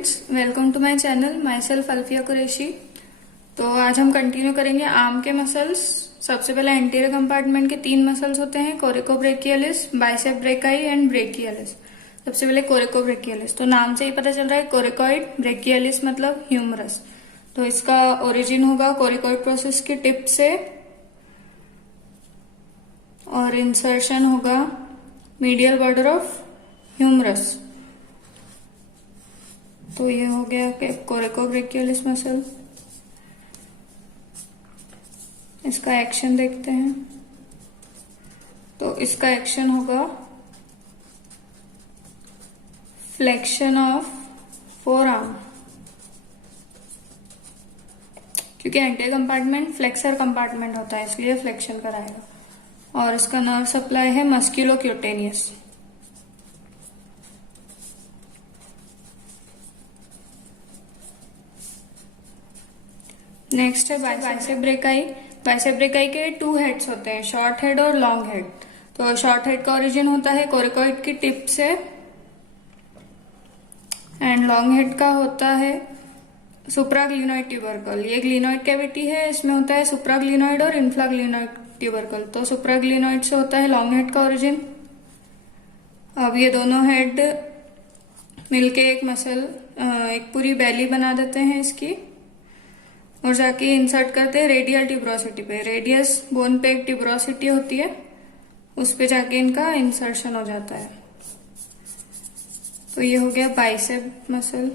Students, welcome to my channel. Myself Alfiya Qureshi. तो आज हम कंटिन्यू करेंगे आर्म के मसल्स। सबसे पहले एंटीरियर कंपार्टमेंट के 3 मसल्स होते हैं, कोरिकोब्रेकियलिस, बाइसेप ब्रेकाई एंड ब्रेकियलिस। सबसे पहले कोरिकोब्रेकियलिस, तो नाम से ही पता चल रहा है कोरिकॉइड, ब्रेकियलिस मतलब ह्यूमरस। तो इसका ओरिजिन होगा कोरिकॉइड प्रोसेस की टिप से और इंसर्शन होगा मीडियल बॉर्डर ऑफ ह्यूमरस। तो ये हो गया कोरिकोब्रेकियलिस मसल। इसका एक्शन देखते हैं। तो इसका एक्शन होगा फ्लेक्शन ऑफ फोर आर्म, क्योंकि एंटीरियर कंपार्टमेंट फ्लेक्सर कंपार्टमेंट होता है, इसलिए फ्लेक्शन कराएगा। और इसका नर्व सप्लाई है मस्क्यूलोक्यूटेनियस। नेक्स्ट है बाइसेप ब्रेकाई। बाइसेप ब्रेकाई के 2 हेड्स होते हैं, शॉर्ट हेड और लॉन्ग हेड। तो शॉर्ट हेड का ओरिजिन होता है कोरिकॉइड की टिप से एंड लॉन्ग हेड का होता है सुप्राग्लिनोइड ट्यूबरकल। ये ग्लिनोइड कैविटी है, इसमें होता है सुप्राग्लिनोइड और इंफ्राग्लिनोइड ट्यूबरकल। तो सुप्राग्लिनोइड से होता है लॉन्ग हेड का ओरिजिन। अब ये दोनों हेड मिलके एक मसल, एक पूरी बैली बना देते हैं इसकी, और जाके इंसर्ट करते हैं रेडियल ट्यूबरोसिटी पे। रेडियस बोन पे एक ट्यूबरोसिटी होती है, उस पे जाके इनका इंसर्शन हो जाता है। तो ये हो गया बाइसेप मसल।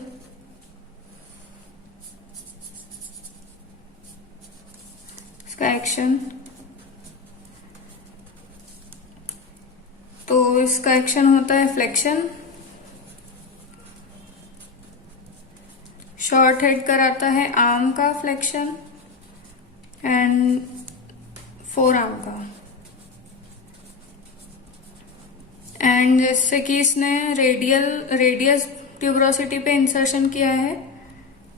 इसका एक्शन, तो इसका एक्शन होता है फ्लेक्शन। शॉर्ट हेड कराता है आर्म का फ्लेक्शन एंड फोर आर्म का। एंड जैसे कि इसने रेडियस ट्यूबरोसिटी पे इंसर्शन किया है,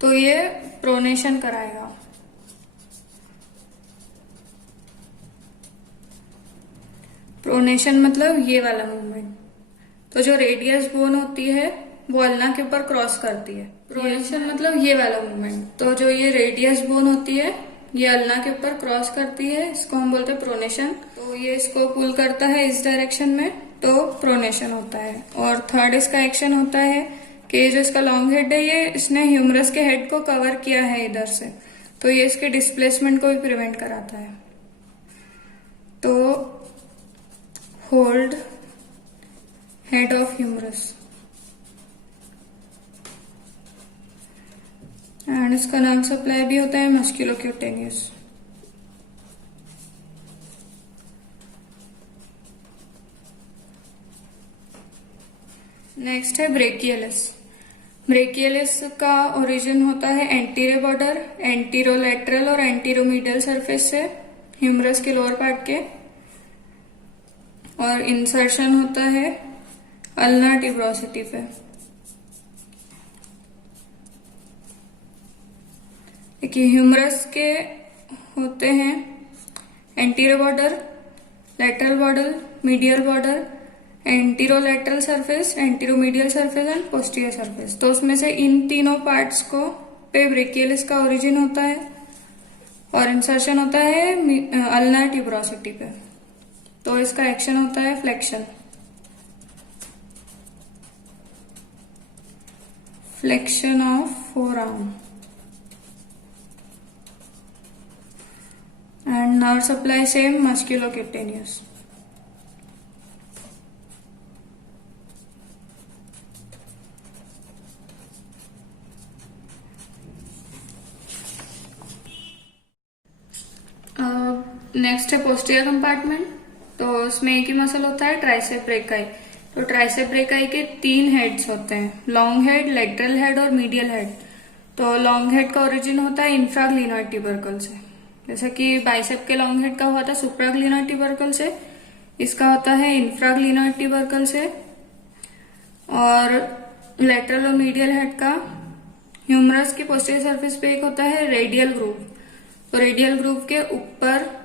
तो ये प्रोनेशन कराएगा। प्रोनेशन मतलब ये वाला मूवमेंट। तो जो रेडियस बोन होती है वो अल्ना के ऊपर क्रॉस करती है। प्रोनेशन मतलब ये वाला मूवमेंट। तो जो ये रेडियस बोन होती है ये अल्ना के ऊपर क्रॉस करती है, इसको हम बोलते हैं प्रोनेशन। तो ये इसको पुल करता है इस डायरेक्शन में, तो प्रोनेशन होता है। और थर्ड इसका एक्शन होता है कि जो इसका लॉन्ग हेड है, ये इसने ह्यूमरस के हेड को कवर किया है इधर से, तो ये इसके डिस्प्लेसमेंट को भी प्रिवेंट कराता है। तो hold head of humerus. And इसका नर्व सप्लाई भी होता है मस्क्यूलोक्यूटेनियस। नेक्स्ट है ब्रेकियलिस। ब्रेकियलिस का ओरिजिन होता है एंटीरियर बॉर्डर, एंटीरोलैटरल और एंटीरोमीडियल सरफेस से, ह्यूमरस के लोअर पार्ट के। और इंसर्शन होता है अल्ना ट्यूबरोसिटी पे। देखिए ह्यूमरस के होते हैं anterior border, lateral border, medial border, anterolateral surface, anteromedial surface and posterior surface. तो उसमें से इन तीनों पार्ट्स को पे ब्रेकियलिस का ओरिजिन होता है और इंसर्शन होता है अल्ना ट्यूबरोसिटी पे। तो इसका एक्शन होता है flexion. Flexion of four arm and nerve supply same musculocutaneous. Next है पोस्टीरियर कंपार्टमेंट। तो उसमें एक ही मसल होता है ट्राइसेप ब्रेकाई। तो ट्राइसेप ब्रेकाई के 3 हेड्स होते हैं, लॉन्ग हेड, लेटरल हेड और मीडियल हेड। तो लॉन्ग हेड का ओरिजिन होता है इंफ्राग्लिनोइड ट्यूबरकल से, जैसा कि बाइसेप के लॉन्ग हेड का हुआ था सुप्राग्लिनोइड ट्यूबरकल से, इसका होता है इंफ्राग्लिनोइड ट्यूबरकल से। और लेटरल और मीडियल हेड का ह्यूमरस के पोस्टीरियर सरफेस पे एक होता है रेडियल ग्रूव। तो रेडियल ग्रूव के ऊपर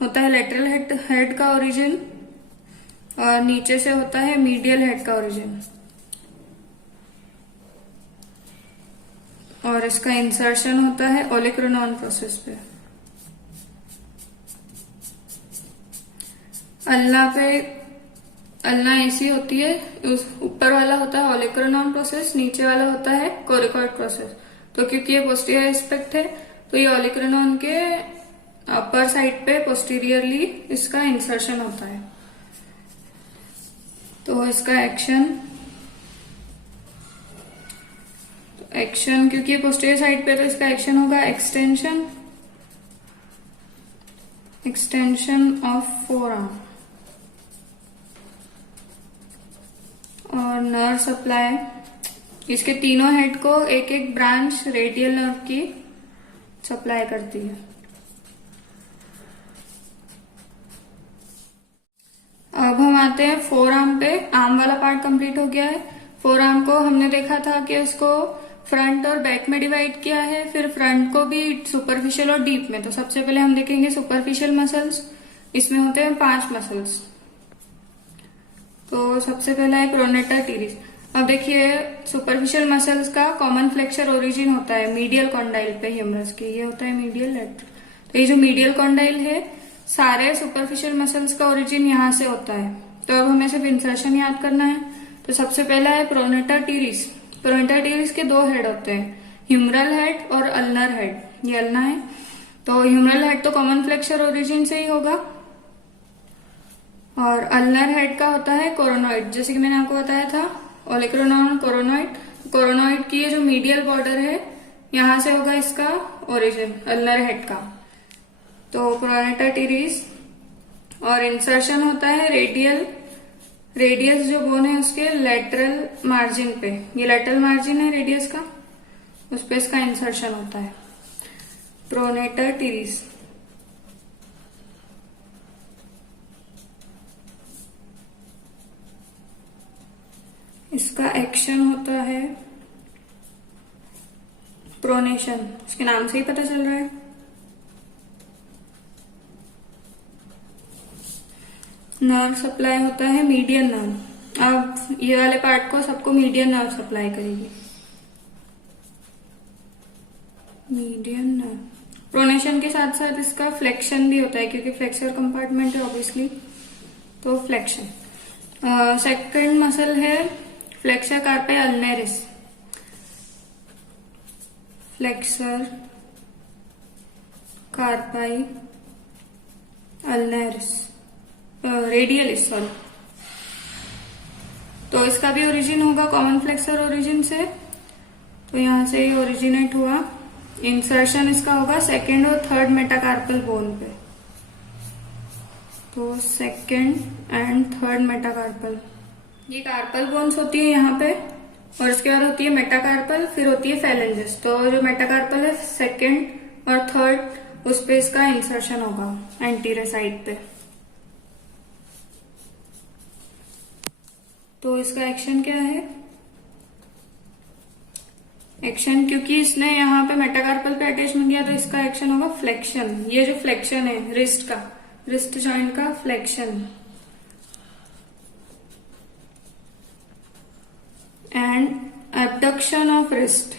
होता है लेटरल हेड का ओरिजिन और नीचे से होता है मीडियल हेड का ओरिजिन। और इसका इंसर्शन होता है ओलिक्रोनॉन प्रोसेस पे। अल्ना ऐसी होती है, उस ऊपर वाला होता है ओलिक्रोनॉन प्रोसेस, नीचे वाला होता है कोरिकॉइड प्रोसेस। तो क्योंकि ये पोस्टीरियर एस्पेक्ट है तो ये ओलिक्रोनॉन के अपर साइड पे पोस्टीरियरली इसका इंसर्शन होता है। तो इसका एक्शन क्योंकि ये पोस्टीरियर साइड पे तो इसका एक्शन होगा एक्सटेंशन ऑफ फोरआर्म। और नर्व सप्लाई, इसके तीनों हेड को एक एक ब्रांच रेडियल नर्व की सप्लाई करती है। अब हम आते हैं फोर आर्म पे। आर्म वाला पार्ट कंप्लीट हो गया है। फोर आर्म को हमने देखा था कि उसको फ्रंट और बैक में डिवाइड किया है, फिर फ्रंट को भी सुपरफिशियल और डीप में। तो सबसे पहले हम देखेंगे सुपरफिशियल मसल्स। इसमें होते हैं 5 मसल्स। तो सबसे पहला है प्रोनेटर टीरिस। अब देखिए सुपरफिशियल मसल्स का कॉमन फ्लेक्सर ओरिजिन होता है मीडियल कॉन्डाइल पे ह्यूमरस के, ये होता है मीडियल लेटरल। तो ये जो मीडियल कॉन्डाइल है, सारे सुपरफिशियल मसल्स का ओरिजिन यहाँ से होता है। तो अब हमें सिर्फ इंसर्शन याद करना है। तो सबसे पहला है प्रोनेटर टीरिस। प्रोनेटर टीरिस के 2 हेड होते हैं, ह्यूमरल हेड और अल्नर हेड। ये अल्ना है। तो ह्यूमरल हेड तो कॉमन फ्लेक्सर ओरिजिन से ही होगा, और अल्नर हेड का होता है कोरोनॉइड। जैसे कि मैंने आपको बताया था ओलिक्रोनॉन कोरोनॉइड। कोरोनॉइड की ये जो मीडियल बॉर्डर है, यहां से होगा इसका ओरिजिन अल्नर हेड का। तो प्रोनेटर टीरिस। और इंसर्शन होता है रेडियस जो बोन है उसके लेटरल मार्जिन पे। ये लेटरल मार्जिन है रेडियस का, उस पे इसका इंसर्शन होता है प्रोनेटर टीरिस। इसका एक्शन होता है प्रोनेशन, उसके नाम से ही पता चल रहा है। नर्व सप्लाई होता है मीडियन नर्व। अब ये वाले पार्ट को सबको मीडियन नर्व सप्लाई करेगी। Median nerve. प्रोनेशन के साथ साथ इसका फ्लेक्शन भी होता है, क्योंकि फ्लेक्सर कंपार्टमेंट है ऑब्वियसली, तो फ्लेक्शन। सेकंड मसल है flexor carpi ulnaris. Flexor carpi ulnaris radialis, sorry. तो इसका भी ओरिजिन होगा कॉमन फ्लेक्सर ओरिजिन से। तो यहां से ये ओरिजिनेट हुआ। इंसर्शन इसका होगा सेकेंड और थर्ड मेटाकार्पल बोन पे। तो सेकेंड एंड थर्ड मेटाकार्पल, ये कार्पल बोन्स होती है यहाँ पे, और इसके बाद होती है मेटाकार्पल, फिर होती है फेलेंजेस। तो जो मेटाकार्पल है सेकेंड और थर्ड, उस पे इसका इंसर्शन होगा एंटीरियर साइड पे। तो इसका एक्शन क्या है? एक्शन, क्योंकि इसने यहाँ पे मेटाकार्पल पे अटैचमेंट किया, तो इसका एक्शन होगा फ्लेक्शन। ये जो फ्लेक्शन है रिस्ट जॉइंट का flexion and abduction of wrist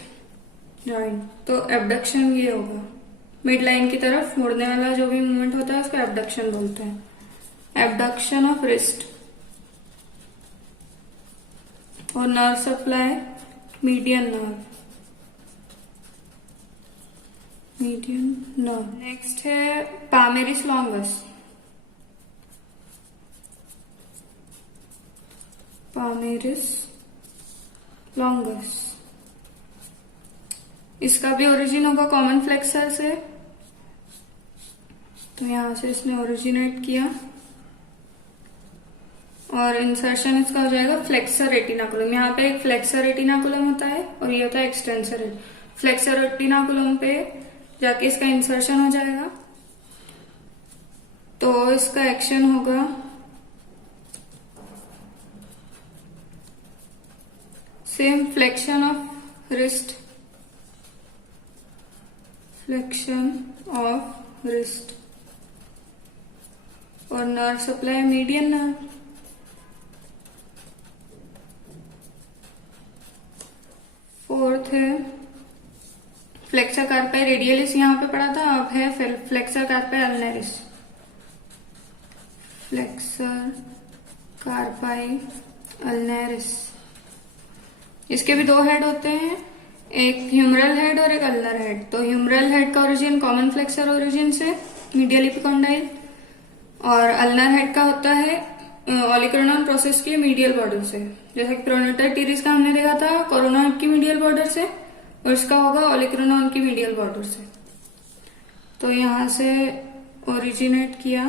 joint. तो एबडक्शन ये होगा, मिड लाइन की तरफ मुड़ने वाला जो भी मूवमेंट होता है उसको एबडक्शन बोलते हैं। Abduction of wrist. और nerve supply median nerve. Next है पामेरिस लॉन्गस। पामेरिस लॉन्गस, इसका भी ओरिजिन होगा कॉमन फ्लेक्सर से। तो यहां से इसने ओरिजिनेट किया, और इंसर्शन इसका हो जाएगा फ्लेक्सर रेटिनाकुलम। यहाँ पे एक फ्लेक्सर रेटिनाकुलम होता है और ये होता है एक्सटेंसर। फ्लेक्सर रेटिनाकुलम पे जाके इसका इंसर्शन हो जाएगा। तो इसका एक्शन होगा सेम फ्लेक्शन ऑफ रिस्ट, और nerve supply median nerve. Fourth है फ्लेक्सर कार्पाई रेडियलिस यहाँ पे पढ़ा था, अब है फ्लेक्सर कार्पाई अल्नरिस। फ्लेक्सर कार्पाई अल्नरिस, इसके भी 2 हेड होते हैं, एक ह्यूमरल हेड और एक अल्नर हेड। तो ह्यूमरल हेड का ओरिजिन कॉमन फ्लेक्सर ओरिजिन से मीडियल एपिकॉन्डाइल, और अल्नर हेड का होता है ओलिक्रोनॉन प्रोसेस की मीडियल बॉर्डर से। जैसे कि प्रोनेटर टीरिस का हमने देखा था कोरोना की मीडियल बॉर्डर से, और इसका होगा ओलिक्रोनॉन की मीडियल बॉर्डर से। तो यहां से ओरिजिनेट किया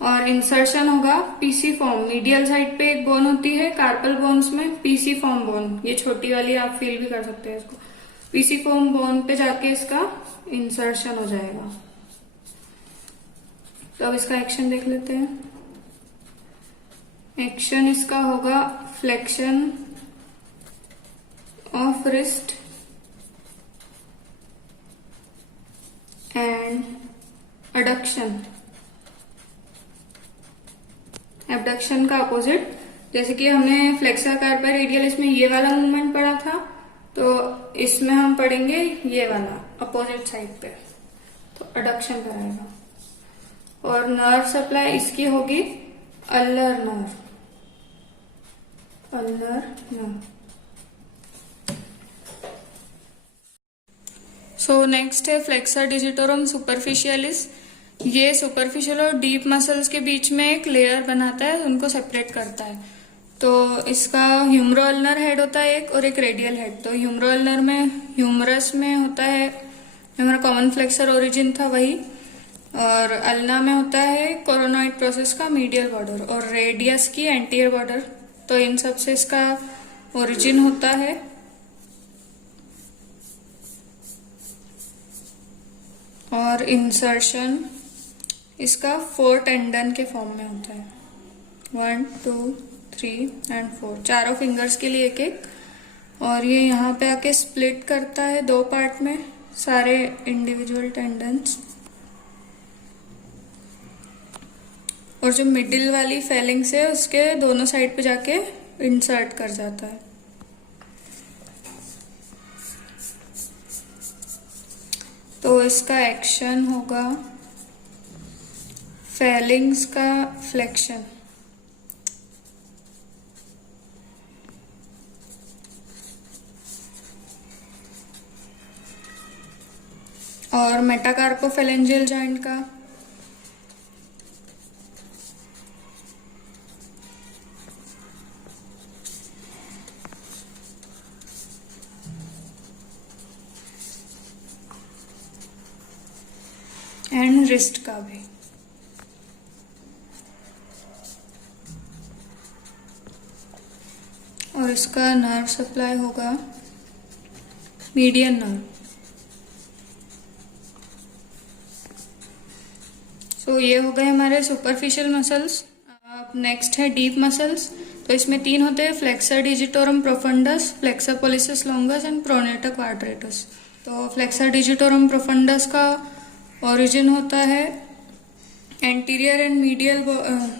और इंसर्शन होगा पीसी फॉर्म। मीडियल साइड पे एक बोन होती है कार्पल बोन्स में, पीसी फॉर्म बोन, ये छोटी वाली आप फील भी कर सकते हैं इसको। पीसी फॉर्म बोन पे जाके इसका इंसर्शन हो जाएगा। तो अब इसका एक्शन देख लेते हैं। एक्शन इसका होगा flexion of wrist and adduction. Abduction का अपोजिट, जैसे कि हमने फ्लेक्सर कार्पाई रेडियलिस में ये वाला मूवमेंट पढ़ा था, तो इसमें हम पढ़ेंगे ये वाला अपोजिट साइड पे, तो अडक्शन कराएगा। और नर्व सप्लाई इसकी होगी अल्लर नर्व, अल्लर नर्व। सो नेक्स्ट है फ्लेक्सर डिजिटोरम सुपरफिशियलिस। ये सुपरफिशियल और डीप मसल्स के बीच में एक लेयर बनाता है, उनको सेपरेट करता है। तो इसका ह्यूमरो अल्नर हेड होता है एक, और एक रेडियल हेड। तो ह्यूमरो अल्नर में ह्यूमरस में होता है, हमारा कॉमन फ्लेक्सर ओरिजिन था वही, और अल्ना में होता है कोरोनॉइड प्रोसेस का मीडियल बॉर्डर, और रेडियस की एंटीरियर बॉर्डर। तो इन सब से इसका ओरिजिन होता है। और इंसर्शन इसका 4 टेंडन के फॉर्म में होता है, 1 2 3 एंड 4, चारों फिंगर्स के लिए एक एक। और ये यहाँ पे आके स्प्लिट करता है 2 पार्ट में सारे इंडिविजुअल टेंडन्स, और जो मिडिल वाली फेलिंग्स है उसके दोनों साइड पे जाके इंसर्ट कर जाता है। तो इसका एक्शन होगा फेलिंग्स का फ्लेक्शन, और मेटाकार्पोफेलेंजियल जॉइंट का एंड रिस्ट का भी। और इसका नर्व सप्लाई होगा मीडियन नर्व। सो ये हो गए हमारे सुपरफिशियल मसल्स। अब नेक्स्ट है डीप मसल्स। तो इसमें 3 होते हैं, flexor digitorum profundis, flexor pollicis longus and pronator quadratus. तो फ्लेक्सर डिजिटोरम प्रोफंडस का ओरिजिन होता है anterior and medial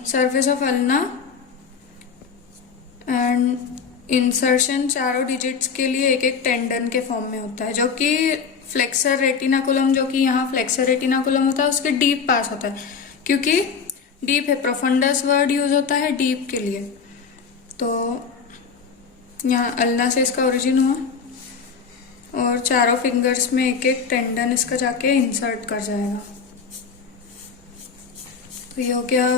surface of ulna, and insertion चारों डिजिट्स के लिए एक एक टेंडन के फॉर्म में होता है, जो कि फ्लेक्सर रेटिनाकुलम, जो कि यहाँ फ्लेक्सर रेटिनाकुलम होता है उसके डीप पास होता है, क्योंकि डीप है, प्रोफंडस वर्ड यूज होता है डीप के लिए। तो यहाँ अल्ना से इसका ओरिजिन हुआ, और चारों फिंगर्स में एक एक टेंडन इसका जाके इंसर्ट कर जाएगा। तो ये हो गया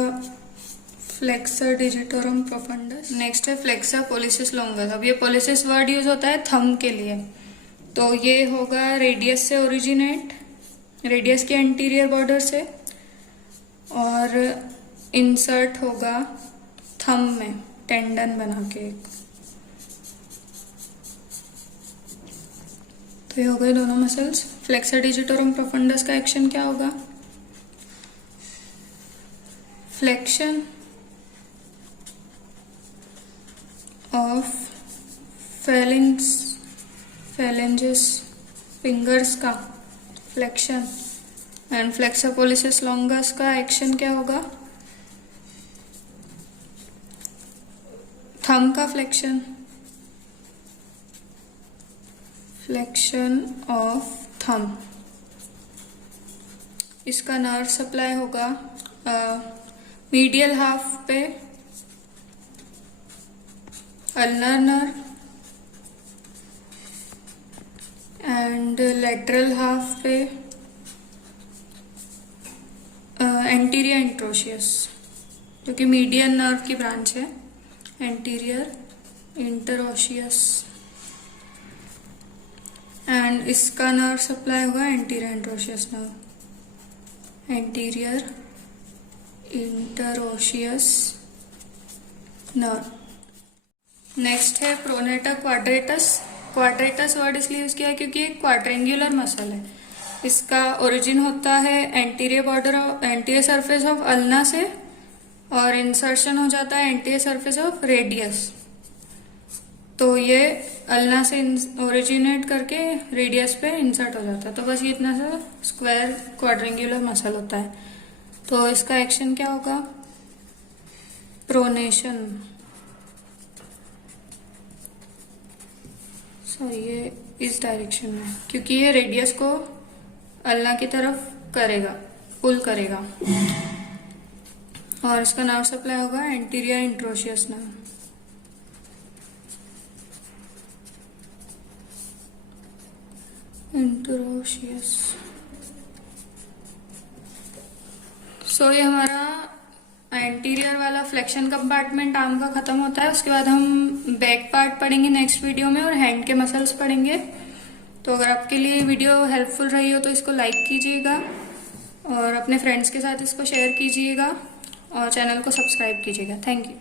फ्लेक्सर डिजिटोरम प्रोफंडस। नेक्स्ट है फ्लेक्सर पोलिसिस लॉन्गस। अब ये पोलिसिस वर्ड यूज होता है थंब के लिए। तो ये होगा रेडियस से ओरिजिनेट, रेडियस के एंटीरियर बॉर्डर से, और इंसर्ट होगा थंब में टेंडन बना के। तो ये हो गए दोनों मसल्स। फ्लेक्सर डिजिटोरम प्रोफंडस का एक्शन क्या होगा? फ्लेक्शन ऑफ phalanges फिंगर्स का flexion, and flexor pollicis longus का एक्शन क्या होगा? थंब का फ्लेक्शन, फ्लेक्शन ऑफ थंब। इसका नर्व सप्लाई होगा मीडियल हाफ पे ulnar nerve and lateral half पे एंटीरियर इंट्रोशियस, जो कि मीडियन नर्व की ब्रांच है, एंटीरियर इंटरओशियस। एंड इसका नर्व सप्लाई होगा anterior interosseous nerve, anterior interosseous nerve. Next है प्रोनेटर क्वाड्रेटस। क्वाड्रेटस वर्ड इसलिए यूज किया है क्योंकि एक क्वाड्रेंगुलर मसल है। इसका ओरिजिन होता है anterior border anterior surface of ulna से और इंसर्शन हो जाता है एंटीरियर सरफेस ऑफ रेडियस। तो ये अल्ना से ओरिजिनेट करके रेडियस पे इंसर्ट हो जाता है। तो बस ये इतना सा स्क्वायर क्वाड्रेंगुलर मसल होता है। तो इसका एक्शन क्या होगा? प्रोनेशन। सॉरी, ये इस डायरेक्शन में, क्योंकि ये रेडियस को अल्ना की तरफ करेगा, पुल करेगा। और इसका नर्व सप्लाई होगा एंटीरियर इंट्रोशियस नर्व। इंट्रोशियस। सो ये हमारा एंटीरियर वाला फ्लेक्शन कंपार्टमेंट आर्म का खत्म होता है। उसके बाद हम बैक पार्ट पढ़ेंगे नेक्स्ट वीडियो में और हैंड के मसल्स पढ़ेंगे। तो अगर आपके लिए वीडियो हेल्पफुल रही हो तो इसको लाइक कीजिएगा और अपने फ्रेंड्स के साथ इसको शेयर कीजिएगा और चैनल को सब्सक्राइब कीजिएगा। Thank you.